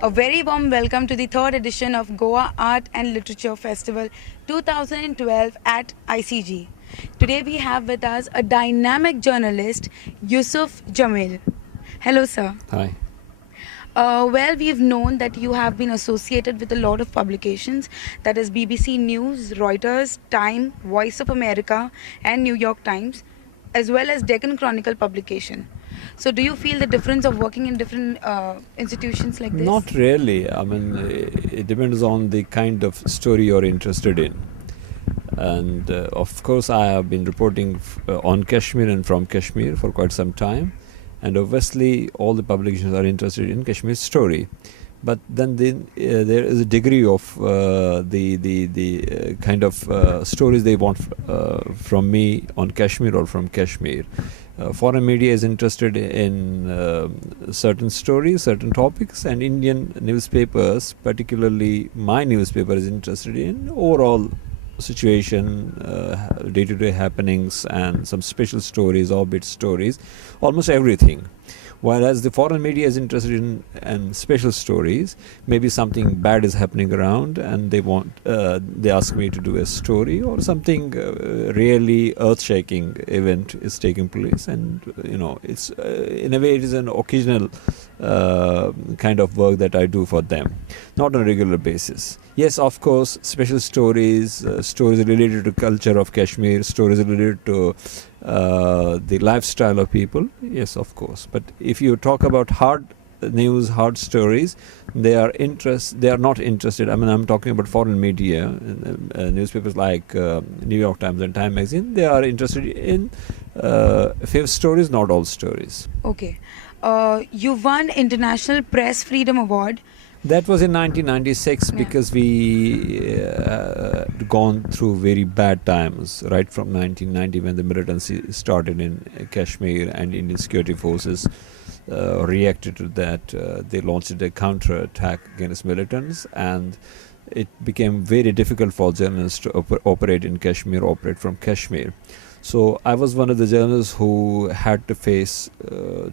A very warm welcome to the third edition of Goa Art and Literature Festival 2012 at ICG. Today we have with us a dynamic journalist, Yusuf Jamil. Hello, sir. Hi. Well, we've known that you have been associated with a lot of publications, that is BBC News, Reuters, Time, Voice of America, and New York Times, as well as Deccan Chronicle publication. So, do you feel the difference of working in different institutions like this? Not really. I mean, it depends on the kind of story you're interested in. And of course, I have been reporting on Kashmir and from Kashmir for quite some time. And obviously, all the publications are interested in Kashmir's story. But then there is a degree of the kind of stories they want from me on Kashmir or from Kashmir. Foreign media is interested in certain stories, certain topics, and Indian newspapers, particularly my newspaper, is interested in overall situation, day-to-day happenings, and some special stories, orbit stories, almost everything. Whereas the foreign media is interested in special stories, maybe something bad is happening around, and they ask me to do a story, or something really earth-shaking event is taking place, and it's in a way it is an occasional kind of work that I do for them, not on a regular basis. Yes, of course, special stories, stories related to culture of Kashmir, stories related to the lifestyle of people, yes, of course. But if you talk about hard news, hard stories, they are not interested. I mean, I'm talking about foreign media, newspapers like New York Times and Time Magazine. They are interested in few stories, not all stories. Okay. You won International Press Freedom Award. That was in 1996 because we gone through very bad times right from 1990 when the militancy started in Kashmir, and Indian security forces reacted to that. They launched a counter-attack against militants, and it became very difficult for journalists to operate in Kashmir, operate from Kashmir. So I was one of the journalists who had to face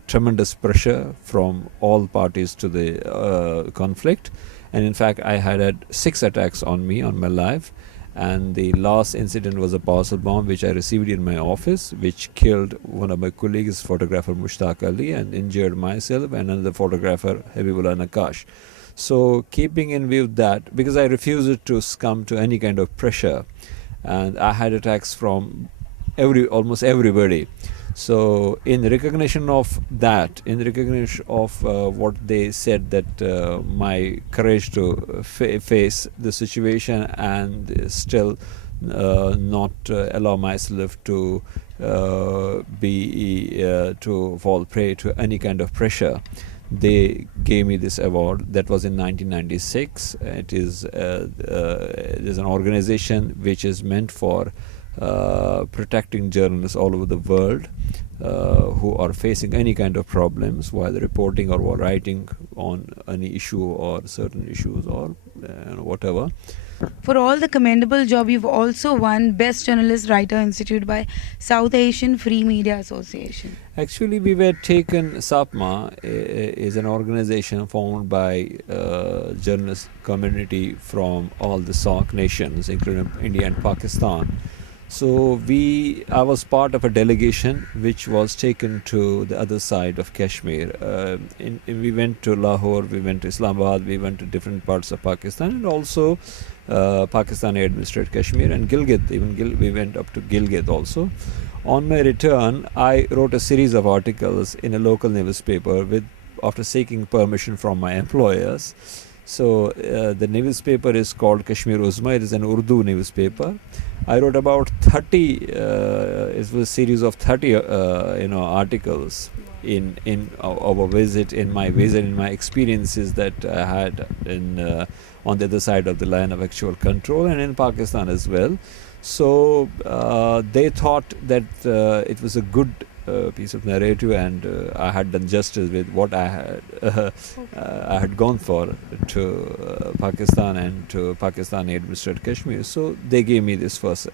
tremendous pressure from all parties to the conflict. And in fact, I had 6 attacks on me, on my life. And the last incident was a parcel bomb which I received in my office, which killed one of my colleagues, photographer Mushtaq Ali, and injured myself and another photographer, Habibullah Nakash. So keeping in view that, because I refused to succumb to any kind of pressure, and I had attacks from almost everybody. So in recognition of that, in recognition of what they said, that my courage to face the situation and still not allow myself to to fall prey to any kind of pressure, they gave me this award. That was in 1996. It is an organization which is meant for protecting journalists all over the world who are facing any kind of problems while reporting or while writing on any issue or certain issues or whatever. For all the commendable job, you've also won Best Journalist Writer Institute by South Asian Free Media Association. Actually, we were taken, SAPMA is an organization formed by journalist community from all the SAARC nations, including India and Pakistan. So I was part of a delegation which was taken to the other side of Kashmir. We went to Lahore, we went to Islamabad, we went to different parts of Pakistan, and also Pakistani administered Kashmir and Gilgit. We went up to Gilgit also. On my return, I wrote a series of articles in a local newspaper after seeking permission from my employers. So the newspaper is called Kashmir Uzma. It is an Urdu newspaper. I wrote about 30. It was a series of 30, articles in our visit, in my experiences that I had on the other side of the line of actual control, and in Pakistan as well. So they thought that it was a good piece of narrative, and I had done justice with what I had gone for to Pakistan and to Pakistani administered Kashmir. So they gave me this first,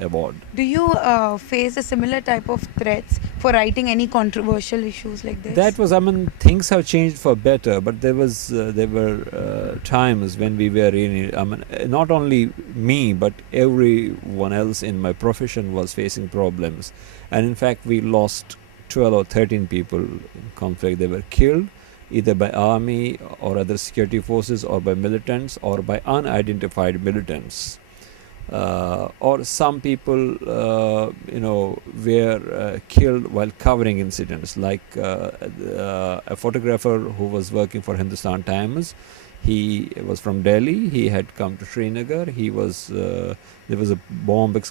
award. Do you face a similar type of threats for writing any controversial issues like this? That was, I mean, things have changed for better, but there were times when we were really, I mean, not only me, but everyone else in my profession was facing problems. And in fact, we lost 12 or 13 people in conflict. They were killed either by army or other security forces, or by militants, or by unidentified militants. Or some people, were killed while covering incidents. Like a photographer who was working for Hindustan Times, he was from Delhi. He had come to Srinagar. There was a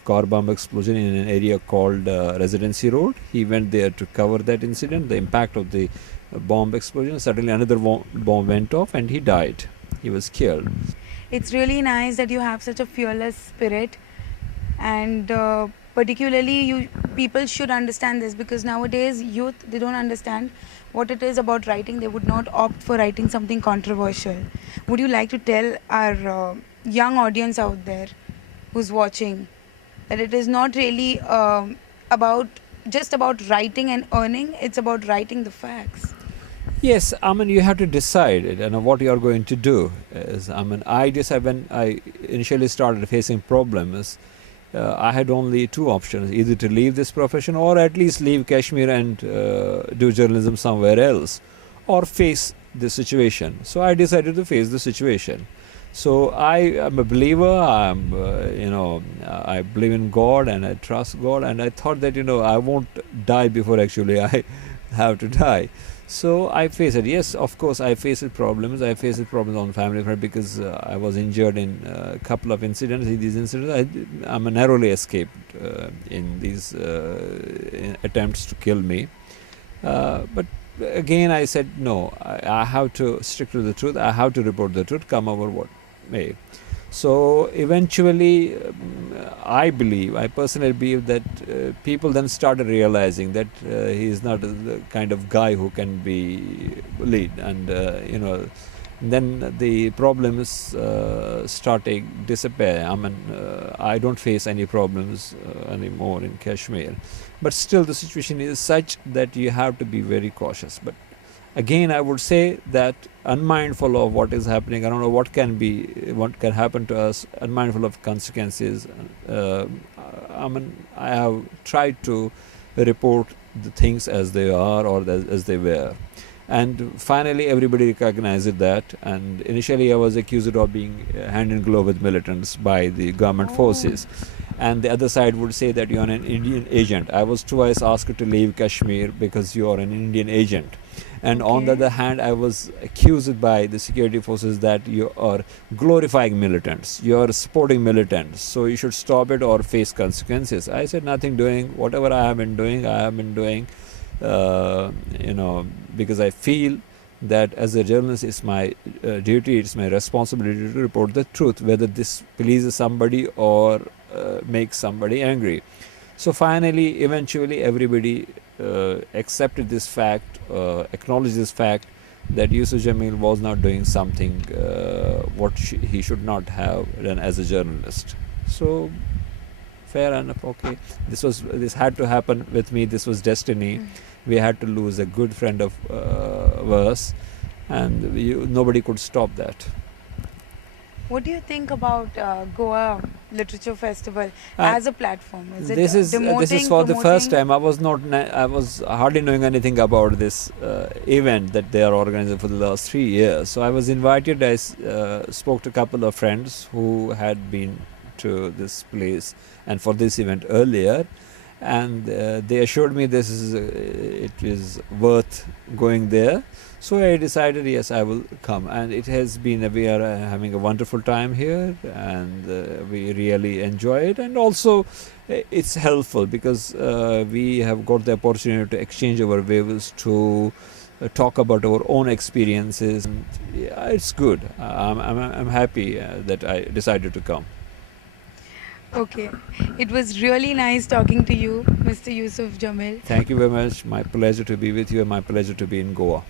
car bomb explosion in an area called Residency Road. He went there to cover that incident, the impact of the bomb explosion. Suddenly another bomb went off and he died. He was killed. It's really nice that you have such a fearless spirit, and particularly people should understand this, because nowadays youth, they don't understand what it is about writing. They would not opt for writing something controversial. Would you like to tell our young audience out there who's watching that it is not really about writing and earning, it's about writing the facts? Yes, I mean, you have to decide it and what you are going to do. I decided when I initially started facing problems, I had only two options: either to leave this profession, or at least leave Kashmir and do journalism somewhere else, or face the situation. So I decided to face the situation. So I am a believer. I believe in God and I trust God, and I thought that I won't die before actually I have to die. So I face it. Yes, of course, I faced problems. I faced problems on family front, because I was injured in a couple of incidents. In these incidents, I narrowly escaped in these attempts to kill me. But again, I said, no, I have to stick to the truth. I have to report the truth, come over what may. So eventually, I personally believe that people then started realizing that he is not the kind of guy who can be lead, and then the problems started disappear. I don't face any problems anymore in Kashmir, but still the situation is such that you have to be very cautious. But again, I would say that unmindful of what is happening, I don't know what can happen to us, unmindful of consequences. I have tried to report the things as they are, or as they were. And finally, everybody recognized that. And initially, I was accused of being hand in glove with militants by the government forces. And the other side would say that you are an Indian agent. I was twice asked to leave Kashmir because you are an Indian agent. And on the other hand, I was accused by the security forces that you are glorifying militants, you are supporting militants, so you should stop it or face consequences. I said, nothing doing. Whatever I have been doing, because I feel that as a journalist, it's my duty, it's my responsibility to report the truth, whether this pleases somebody or makes somebody angry. So finally, eventually, everybody accepted this fact, acknowledged this fact, that Yusuf Jamil was not doing something what he should not have done as a journalist. So fair enough, okay. This had to happen with me. This was destiny. We had to lose a good friend of ours, and nobody could stop that. What do you think about Goa Literature Festival as a platform? Is it this is demoting, for the first promoting? time. I was hardly knowing anything about this event that they are organizing for the last 3 years. So I was invited. I spoke to a couple of friends who had been to this place and for this event earlier, and they assured me it is worth going there. So I decided, yes, I will come, and it has been we are having a wonderful time here, and we really enjoy it. And also, it's helpful because we have got the opportunity to exchange our views, to talk about our own experiences. And, yeah, it's good. I'm happy that I decided to come. Okay. It was really nice talking to you, Mr. Yusuf Jamil. Thank you very much. My pleasure to be with you and my pleasure to be in Goa.